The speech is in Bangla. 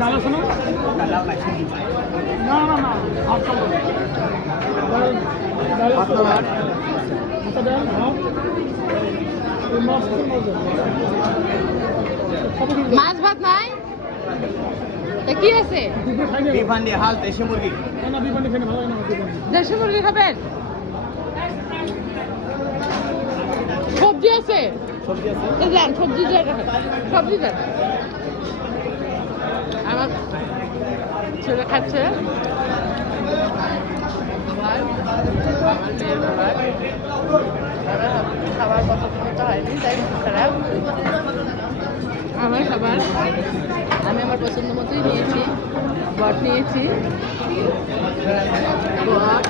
ডাল আছে না? না না না, ভাত খাবো। ডাল আছে। ভাতটা দেন, ভাত। এই মাছ তো মজা। মাছ ভাত নাই? তা কি আছে? দুপুরে খাই না। বিফান্ডি হাল দেশি মুরগি। না না, বিপান্ডি খাই না, ভালো লাগে না আমার বিপান্ডি। দেশি মুরগি খাবেন? সবজি আছে? সবজি আছে। এই দেন, সবজি দেন, সবজি দেন। আমার ছেলে খাচ্ছে খাবার পছন্দ তো হয়নি, তাই খারাপ। আমার খাবার আমি আমার পছন্দ মতোই নিয়েছি। বট নিয়েছি, বট